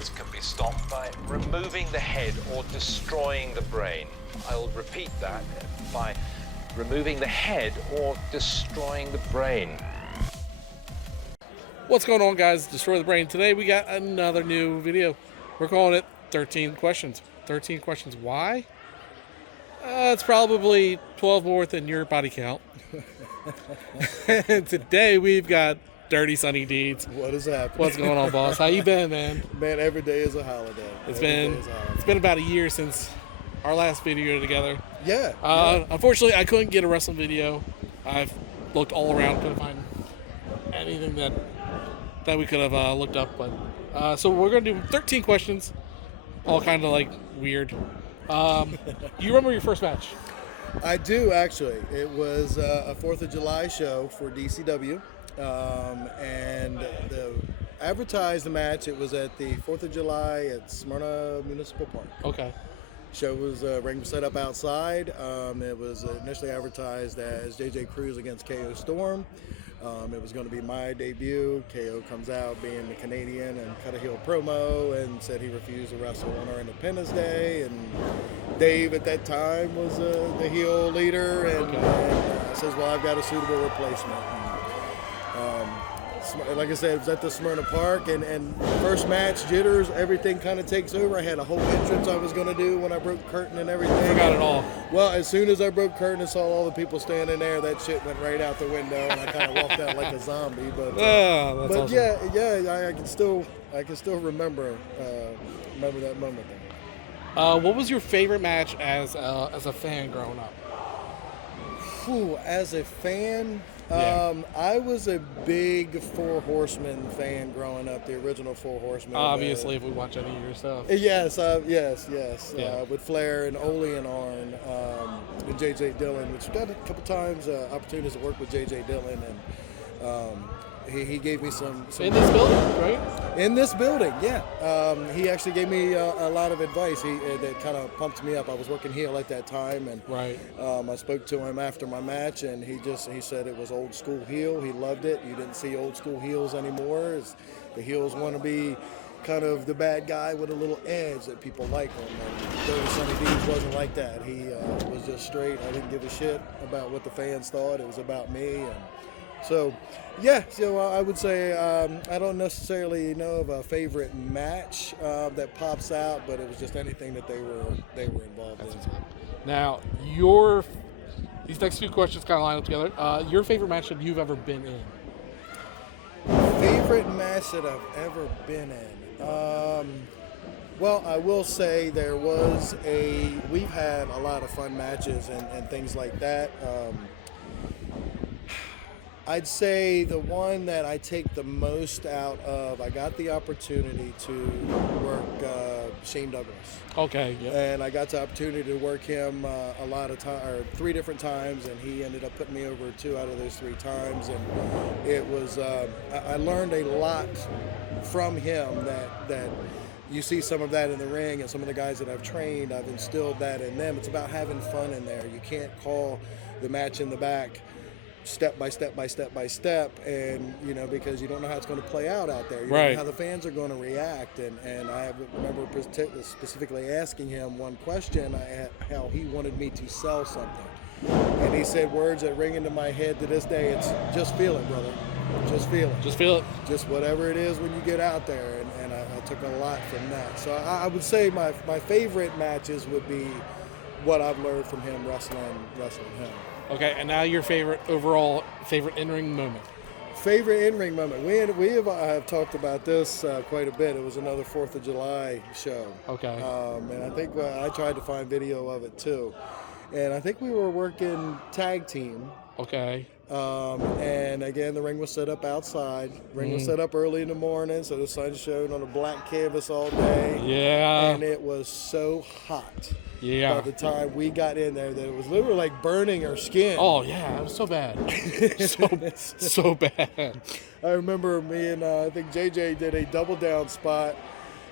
tumors can be stopped by removing the head or destroying the brain. I'll repeat that, by removing the head or destroying the brain. What's going on, guys? Destroy the Brain. Today we got another new video. We're calling it 13 questions. 13 questions. Why? It's probably 12 more than your body count. And today we've got Dirty Sonny Deeds. What is happening? What's going on, boss? How you been, man? Man, every day is a holiday. It's been about a year since our last video together. Yeah. Unfortunately, I couldn't get a wrestling video. I've looked all around, couldn't find anything that we could have looked up. But so we're gonna do 13 questions, all kind of like weird. You remember your first match? I do, actually. It was a 4th of July show for DCW. And the advertised the match, it was at the 4th of July at Smyrna Municipal Park. Okay. Show was ring was set up outside. It was initially advertised as JJ Cruz against KO Storm. It was going to be my debut. KO comes out being the Canadian and cut a heel promo and said he refused to wrestle on our Independence Day. And Dave at that time was the heel leader and says, well, I've got a suitable replacement. Like I said, it was at the Smyrna Park, and first match, jitters, everything kind of takes over. I had a whole entrance I was going to do when I broke curtain and everything. Forgot it all. Well, as soon as I broke curtain and saw all the people standing there, that shit went right out the window, and I kind of walked out like a zombie. But That's awesome. yeah, I can still remember that moment there. What was your favorite match as a fan growing up? As a fan, Yeah. I was a big Four Horsemen fan growing up, the original Four Horsemen. Obviously, if we watch any of your stuff. Yes. Yeah. With Flair and Ole and Arn and J.J. Dillon, which got a couple times opportunities to work with J.J. Dillon, and he gave me some In this building, right? in this building, yeah. He actually gave me a lot of advice. That kind of pumped me up. I was working heel at that time, and Right. I spoke to him after my match, and he said it was old school heel. He loved it. You didn't see old school heels anymore. The heels want to be kind of the bad guy with a little edge that people like him. And Dirty Sonny Deeds wasn't like that. He was just straight. I didn't give a shit about what the fans thought. It was about me. And so, yeah, I would say I don't necessarily know of a favorite match that pops out, but it was just anything that they were involved in. Now, these next few questions kind of line up together. Your favorite match that you've ever been in? Favorite match that I've ever been in? Well, I will say we've had a lot of fun matches and things like that. I'd say the one that I take the most out of, I got the opportunity to work Shane Douglas. Okay. Yep. And I got the opportunity to work him a lot of time, or 3 different times, and he ended up putting me over 2 out of those 3 times. And it was, I learned a lot from him that you see some of that in the ring, and some of the guys that I've trained, I've instilled that in them. It's about having fun in there. You can't call the match in the back step by step, and because you don't know how it's going to play out there. You don't Right. know how the fans are going to react, and I remember specifically asking him one question, how he wanted me to sell something, and he said words that ring into my head to this day. It's just feel it, brother, just feel it, Just feel it. just whatever it is when you get out there, and I took a lot from that. So I would say my favorite matches would be what I've learned from him wrestling him. Okay, and now your favorite in-ring moment. Favorite in-ring moment. We have talked about this quite a bit. It was another 4th of July show. Okay. And I think I tried to find video of it too. And I think we were working tag team. Okay. And again, the ring was set up outside. Ring was set up early in the morning, so the sun shone on a black canvas all day. Yeah. And it was so hot. Yeah. By the time we got in there, that it was literally like burning our skin. Oh yeah, it was so bad. so bad. I remember me and I think JJ did a double down spot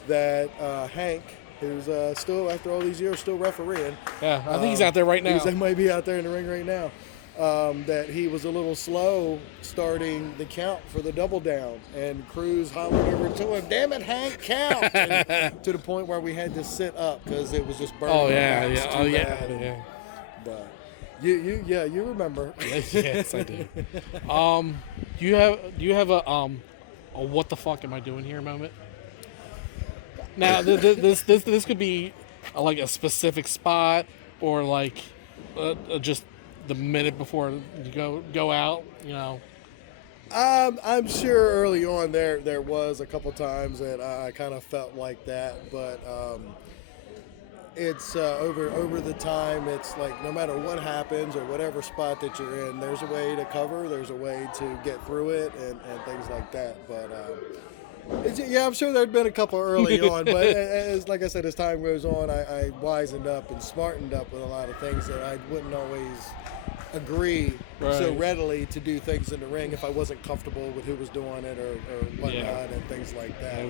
that Hank, who's still after all these years still refereeing. Yeah, I think he's out there right now. He might be out there in the ring right now. that he was a little slow starting the count for the double down, and Cruz hollered over to him, "Damn it, Hank, count!" And to the point where we had to sit up because it was just burning. Oh our yeah, backs yeah, too oh yeah, bad. yeah. But you remember. Yes, I do. Do you have a what the fuck am I doing here moment? Now this could be like a specific spot or like just the minute before you go out, you know. I'm sure early on there was a couple times that I kind of felt like that, but it's over the time. It's like no matter what happens or whatever spot that you're in, there's a way to cover, there's a way to get through it, and things like that. But yeah, I'm sure there'd been a couple early on, but like I said, as time goes on, I wisened up and smartened up with a lot of things that I wouldn't always agree so readily to do things in the ring if I wasn't comfortable with who was doing it or whatnot and things like that.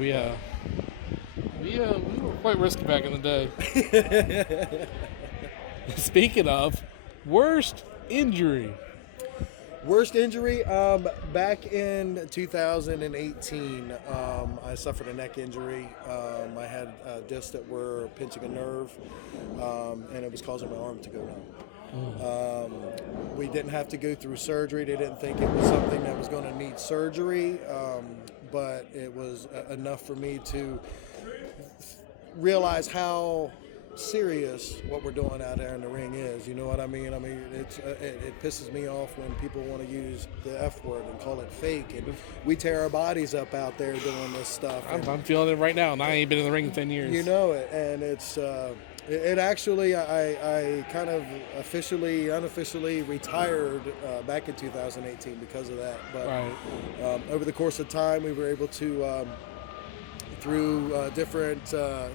Yeah, we were quite risky back in the day. Speaking of worst injury. Worst injury, back in 2018, I suffered a neck injury. I had discs that were pinching a nerve, and it was causing my arm to go numb. We didn't have to go through surgery. They didn't think it was something that was going to need surgery, but it was enough for me to realize how serious what we're doing out there in the ring is. You know what I mean? I mean, it pisses me off when people want to use the F word and call it fake, and we tear our bodies up out there doing this stuff. I'm feeling it right now, and I ain't been in the ring in 10 years. You know it, and it's it actually, I kind of unofficially retired back in 2018 because of that. But over the course of time, we were able to through different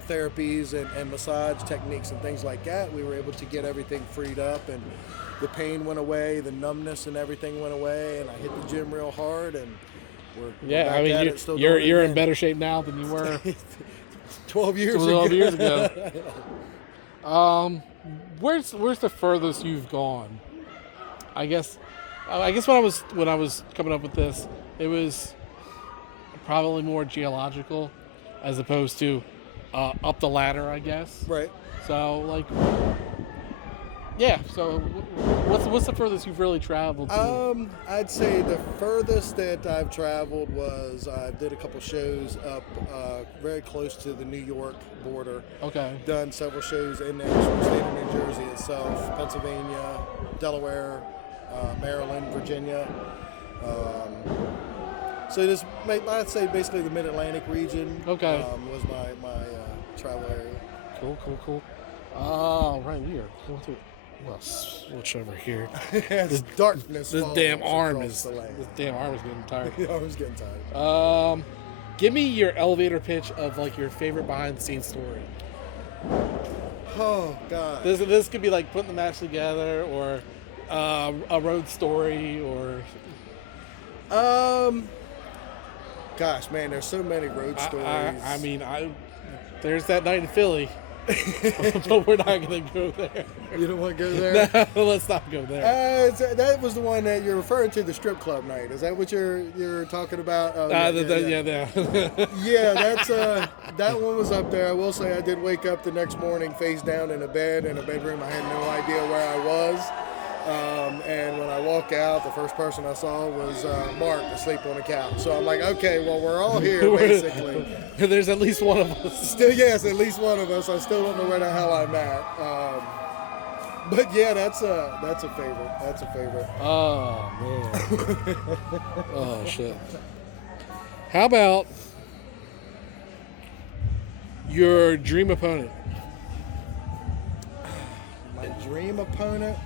therapies and massage techniques and things like that, we were able to get everything freed up, and the pain went away, the numbness and everything went away, and I hit the gym real hard, and we're back I mean, at it, still you're doing it in better shape now than you were 12 years 12 ago. years ago. Where's the furthest you've gone? I guess when I was coming up with this, it was probably more geological as opposed to up the ladder, I guess. Right. So like, yeah. So what's the furthest you've really traveled to? I'd say the furthest that I've traveled was I did a couple shows up very close to the New York border. Okay. Done several shows in the actual state of New Jersey itself, Pennsylvania, Delaware, Maryland, Virginia. So this, I'd say basically the Mid-Atlantic region. Okay. Was my travel area. Cool. Right, we are going through. Well, switch over here. This darkness. This damn arm is getting tired. The arm's getting tired. Give me your elevator pitch of like your favorite behind the scenes story. Oh God. This could be like putting the match together, or a road story, or. Gosh, man, there's so many road stories. I mean, there's that night in Philly, but we're not going to go there. You don't want to go there? No, let's not go there. That was the one that you're referring to, the strip club night. Is that what you're talking about? Oh, yeah. Yeah, that's that one was up there. I will say I did wake up the next morning face down in a bed in a bedroom. I had no idea where I was. And when I walked out, the first person I saw was Mark asleep on the couch. So I'm like, okay, well, we're all here, basically. There's at least one of us. Still, yes, at least one of us. I still don't know where the hell I'm at. But yeah, that's a favorite. That's a favorite. Oh, man. Oh, shit. How about your dream opponent? My dream opponent?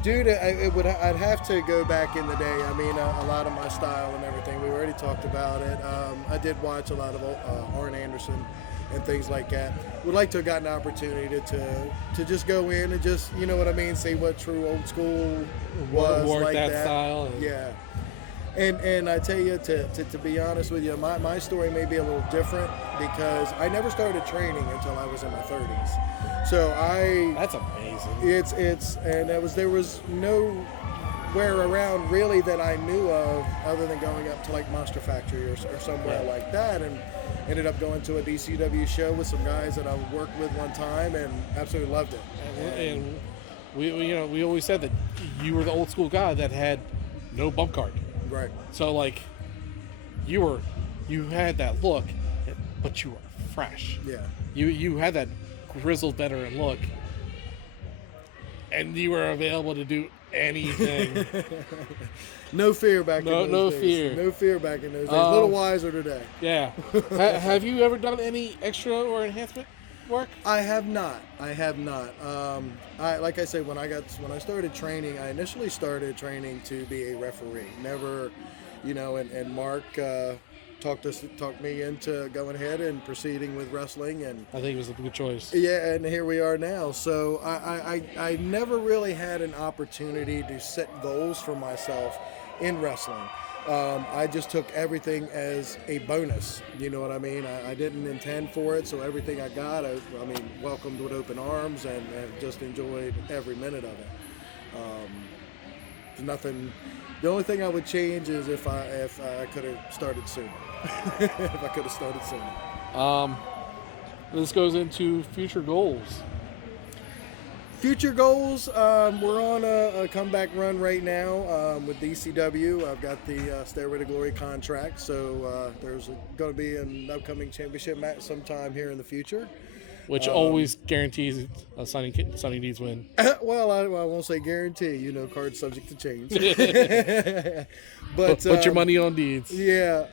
Dude, I'd have to go back in the day. I mean, a lot of my style and everything, we already talked about it. I did watch a lot of Arn Anderson and things like that. Would like to have gotten an opportunity to just go in and just, you know what I mean, see what true old school was Work like that style. Yeah. And I tell you, to be honest with you, my story may be a little different because I never started training until I was in my 30s. So That's amazing. there was no anywhere around really that I knew of, other than going up to like Monster Factory or somewhere like that, and ended up going to a DCW show with some guys that I worked with one time, and absolutely loved it. And we always said that you were the old school guy that had no bump guard. Right. So like, you had that look, but you were fresh. Yeah. You had that grizzled veteran look, and you were available to do anything. No fear back in those no days. fear. No fear back in those days. A little wiser today. Yeah. Have you ever done any extra or enhancement work? I have not. Like I said, when I started training, I initially started training to be a referee. Never, and Mark talked me into going ahead and proceeding with wrestling, and I think it was a good choice. yeah, and here we are now. So I never really had an opportunity to set goals for myself in wrestling. I just took everything as a bonus. You know what I mean? I didn't intend for it, so everything I got, I welcomed with open arms, and just enjoyed every minute of it. Nothing. The only thing I would change is if I could have started sooner. If I could have started sooner. This goes into future goals. Future goals, we're on a comeback run right now with DCW. I've got the Stairway to Glory contract, so there's going to be an upcoming championship match sometime here in the future. Which always guarantees a Sonny Deeds win. Well, I won't say guarantee, cards subject to change. But put your money on Deeds. Yeah.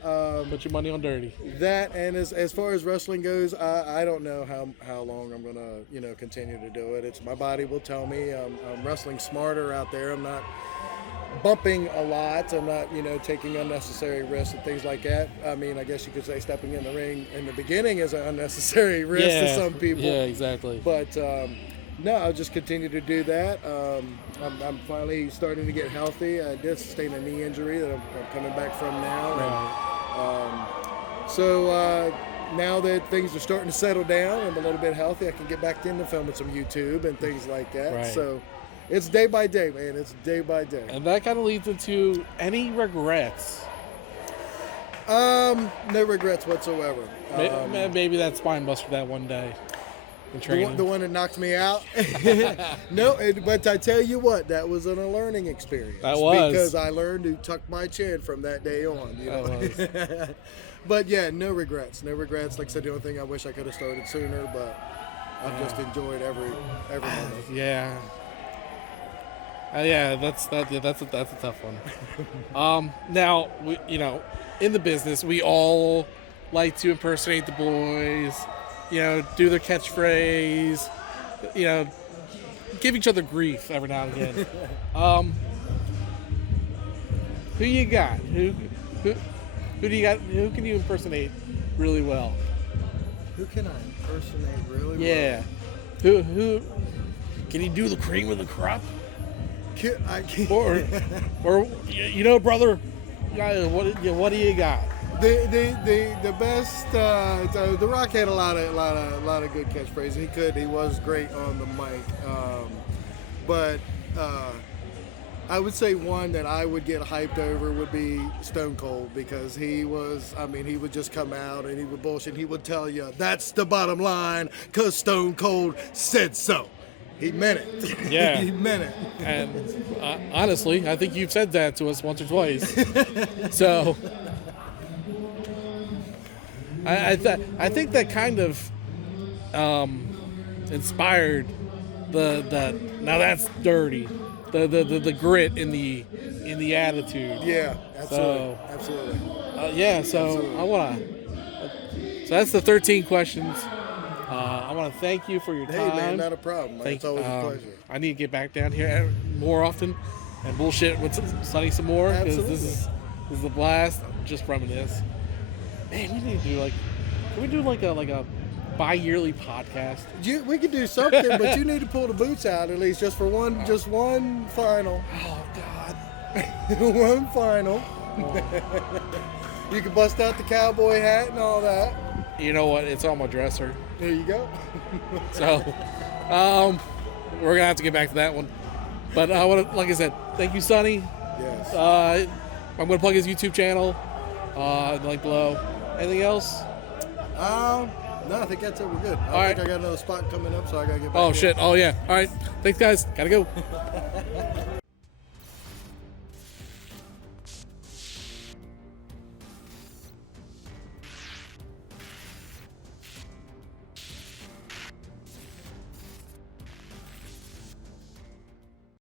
Put your money on Dirty. That, and as far as wrestling goes, I don't know how long I'm going to, continue to do it. My body will tell me. I'm wrestling smarter out there. I'm not bumping a lot. I'm not, taking unnecessary risks and things like that. I mean, I guess you could say stepping in the ring in the beginning is an unnecessary risk to some people. Yeah, exactly. But no, I'll just continue to do that. I'm finally starting to get healthy. I did sustain a knee injury that I'm coming back from now. Right. So now that things are starting to settle down, I'm a little bit healthy. I can get back into filming some YouTube and things like that. Right. So it's day by day, man. It's day by day. And that kind of leads into any regrets. No regrets whatsoever. Maybe that spine buster that one day in training. The one that knocked me out? No, but I tell you what, that was a learning experience. That was. Because I learned to tuck my chin from that day on. That was. But yeah, no regrets. No regrets. Like I said, the only thing I wish I could have started sooner, but I've just enjoyed every moment. Yeah. That's a tough one. Now, in the business, we all like to impersonate the boys, do their catchphrase, give each other grief every now and again. Who you got? Who do you got? Who can you impersonate really well? Who can I impersonate really well? Yeah. Who can you do the cream of the crop? I can't. Or brother, what do you got? The best. The Rock had a lot of good catchphrases. He was great on the mic. But I would say one that I would get hyped over would be Stone Cold, because he would just come out and he would bullshit. He would tell you that's the bottom line because Stone Cold said so. He meant it. Yeah. He meant it. And honestly, I think you've said that to us once or twice. So I think that kind of inspired the now that's dirty, the grit in the attitude. Yeah, absolutely. So, absolutely. So that's the 13 questions. I want to thank you for your time. Hey, man, not a problem. It's always a pleasure. I need to get back down here more often and bullshit with Sonny some more, because this is a blast. Just reminisce. Man, we need to do can we do like a bi-yearly podcast? We could do something, but you need to pull the boots out at least just one final. Oh God. One final. You can bust out the cowboy hat and all that. You know what? It's on my dresser. There you go. So, we're gonna have to get back to that one. But I want to, like I said, thank you, Sonny. Yes. I'm going to plug his YouTube channel, link below. Anything else? No, I think that's it. We're good. All I right. think I got another spot coming up, so I gotta get back. Oh in. shit! Oh yeah! All right. Thanks, guys. Gotta go.